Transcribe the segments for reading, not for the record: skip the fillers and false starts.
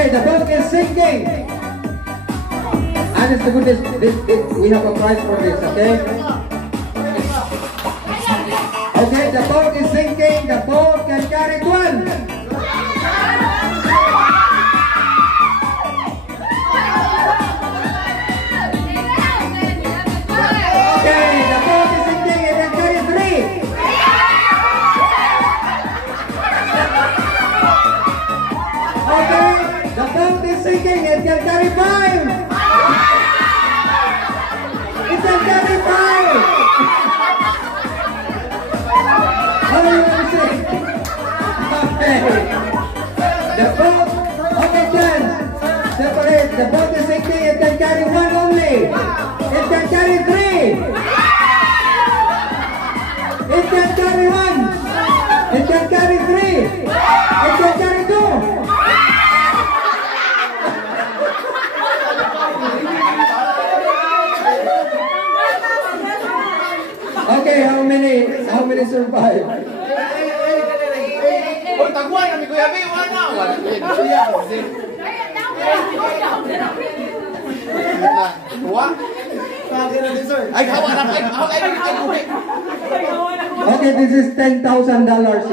Okay, the boat is sinking. Honest to goodness, we have a prize for this, okay? Okay, the boat is sinking. The boat can carry 12. Okay, the boat is sinking. It can carry 3. Okay, the boat is sinking. It can carry 5. It can carry 5. How do you want to say? Okay. The boat, okay, Jan. Separate. The boat is sinking. It can carry 1 only. It can carry 3. It can carry 1. It can carry 3. It can carry 2. Okay, how many survive? Oh, taguan kami Kuya B, wala. Okay, this is $10,000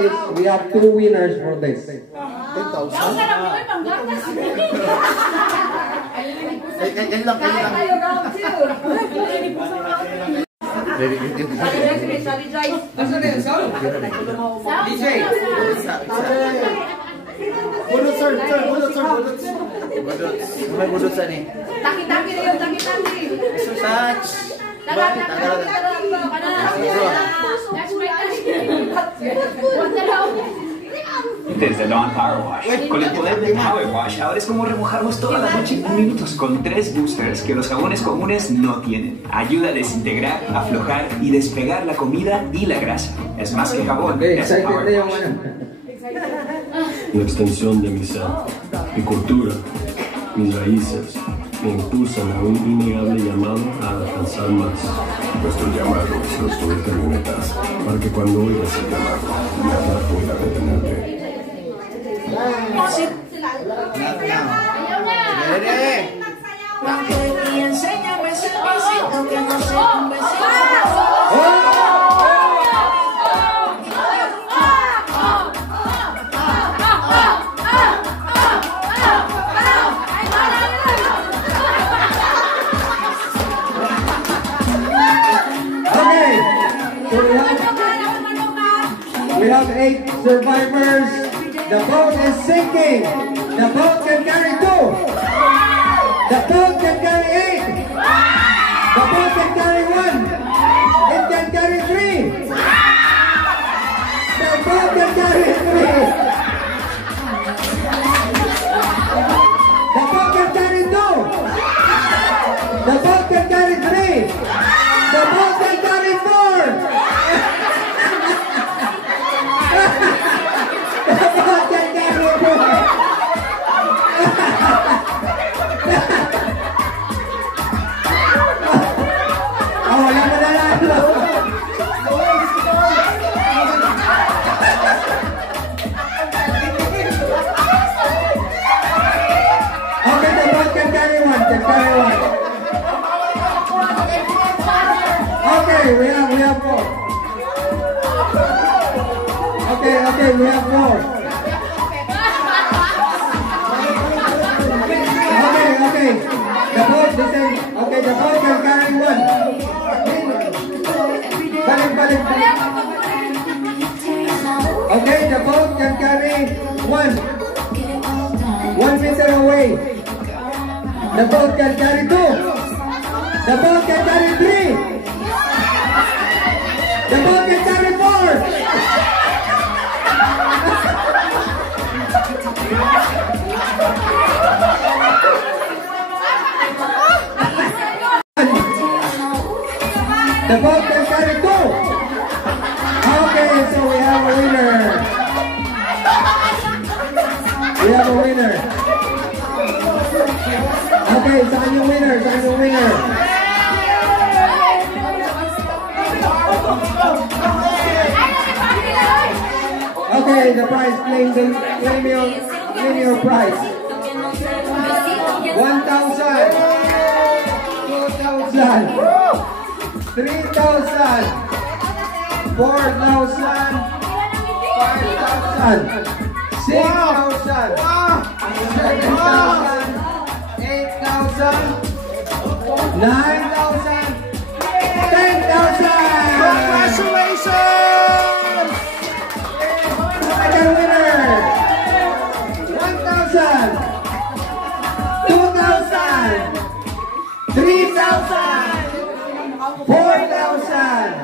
each. We have 2 winners for this. 10,000? Yan lang. Budot, sir. May budot sa ni. Taki-taki na yun, taki-taki. Such. Desde Dawn Power Wash. Con el poder de Power Wash, ahora es como remojarnos toda la noche en minutos con 3 boosters que los jabones comunes no tienen. Ayuda a desintegrar, aflojar y despegar la comida y la grasa. Es más que jabón, es Power Wash. La extensión de mi ser, mi cultura, mis raíces, me impulsan a un innegable llamado a alcanzar más. Nuestro llamado es nuestro metas, para que cuando oigas el llamado, nada pueda detenerte. Enséñame ese pasito que no sea un besito. We have 8 survivors. The boat is sinking. The boat can carry 2. The boat can carry 8. The boat can carry 1. It can carry 3. The boat can carry 3. The boat can carry 2. The boat can carry 3. The boat can carry 4. Okay, we have 4. Okay, we have 4. Okay. The boat can carry 1. Balik. Okay, the boat can carry 1. 1 meter away. The boat can carry 2. The boat can carry 3. The boat can carry 4. The boat can carry 2. Okay, so we have a winner. Okay, saan yung winner? Okay, the prize, claim your prize. Congratulations! Second winner! 1,000! 2,000! 3,000! 4,000!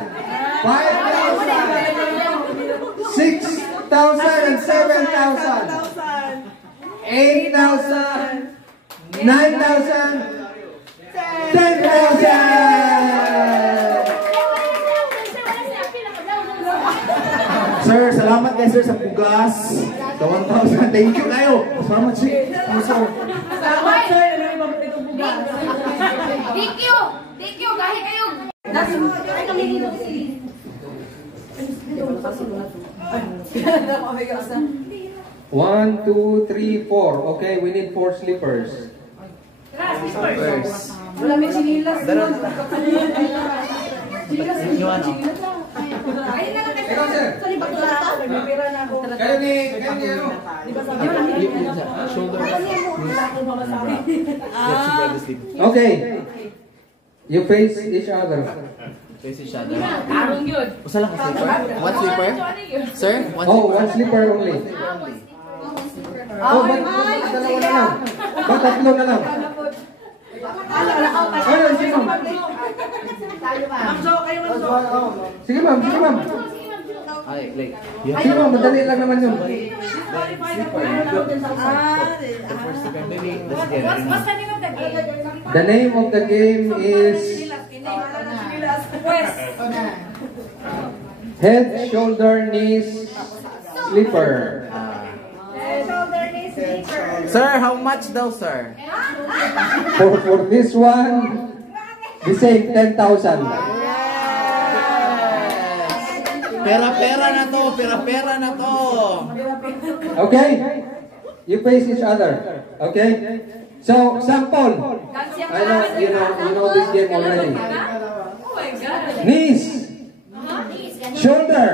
5,000! 6,000 and 7,000! 8,000! 9,000! 10,000! Sir, salamat kayo sir sa pugas. Sa 1,000. Thank you kayo. Salamat sir. Salamat sir. Thank you. Thank you. Kahit kayo. One, two, three, four. Okay, we need 4 slippers. Wala may sinilas. Ikaw sir. Kayo ni ano? Okay. You face each other. Face each other. Arong yun. Usa lang ka slipper? One slipper? Sir? Oh, 1 slipper only. Oh, ba't dalawa na lang? Ba't tatlo na lang? Ayun, sige ma'am. Sige ma'am, sige ma'am. Ay, like. Sige ma'am, madali lang naman yun. What's the name of the game? The name of the game is Head, Shoulder, Knees, Slipper. Sir, how much daw, sir? For this one, we say 10,000. Pera-pera na to, pera-pera na to. Okay? You face each other. Okay? So, sample. I know, you know this game already. Oh my God. Knees, shoulder,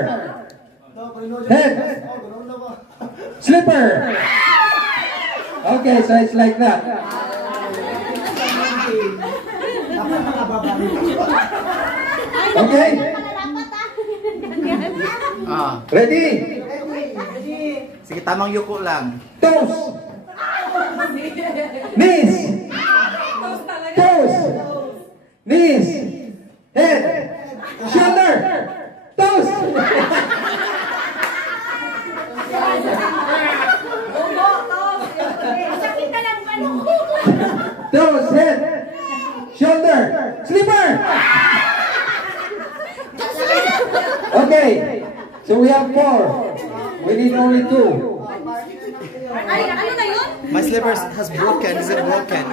head, slipper. Okay, so it's like that. Okay? Ah, Ready? sige, tamang yuko lang. Toes. Knees. Toes. Knees. Head. Shoulder. Toes. Sakit na lang man. Toes. Head. Shoulder. Slipper. Okay. So we have 4. We need only 2. Ay, ano na yun? My slippers has broken. Is it broken?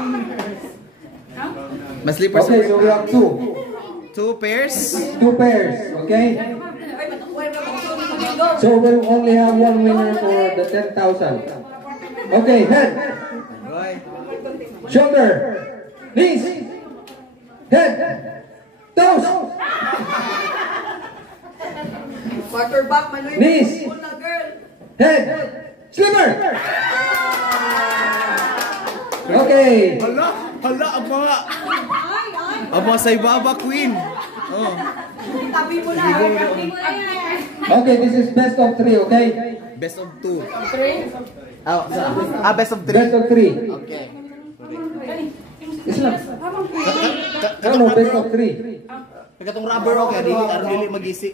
My slippers Okay, so we have 2. 2 pairs. 2 pairs. Okay. So we'll only have 1 winner for the 10,000. Okay, head, Right. shoulder, knees, head, toes, knees, head, slipper. Okay. Hala, hala, ang mga sa ibaba, queen. Oh. Okay, this is best of 3, okay? Best of 2. Best of 3. Best of 3. Okay. Islam. No, best of 3. Katong rubber, okay. Dili magisi.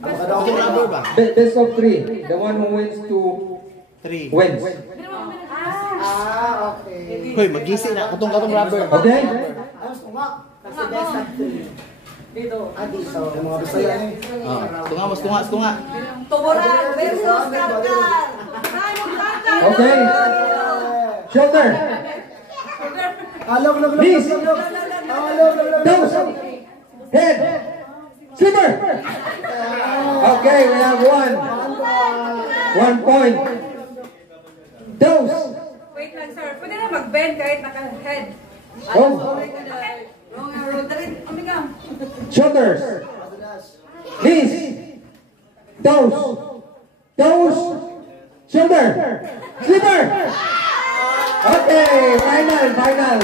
Katong rubber ba? Best of 3. The one who wins to 3. wins. Hoy, magisi na. Katong rubber. Okay? Tunga. Okay. Shoulder. Knees. Toes. Head. Slipper. Okay, we have 1. 1 point. Toes. Wait lang, sir. Pwede na mag-bend kahit naka-head. Oh. Shoulders. Knees. Toes. Toes. Shoulder. Slipper. Okay, final.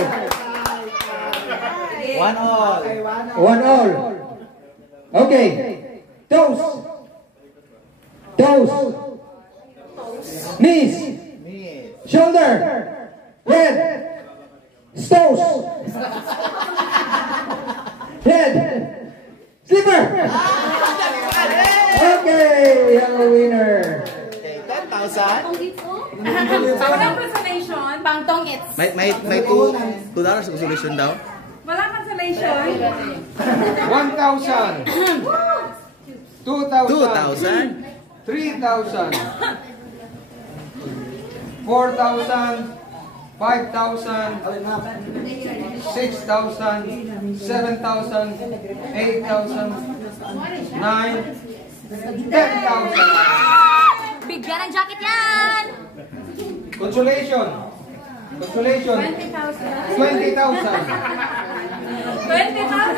1 all. 1 all. Okay. Toes. Toes. Knees. Shoulder. Head. Toes. Head. Slipper. Okay, ang winner. Okay, 10,000. Walang consolation. Pangtong it's. May $2 consolation daw. Walang consolation. 1,000. 2,000. 2,000. 3,000. 4,000. 5,000. 6,000. 7,000. 8,000. 9,000. 10,000. Bigyan ng jacket yan! Consolation. 20,000. 20,000. 20,000.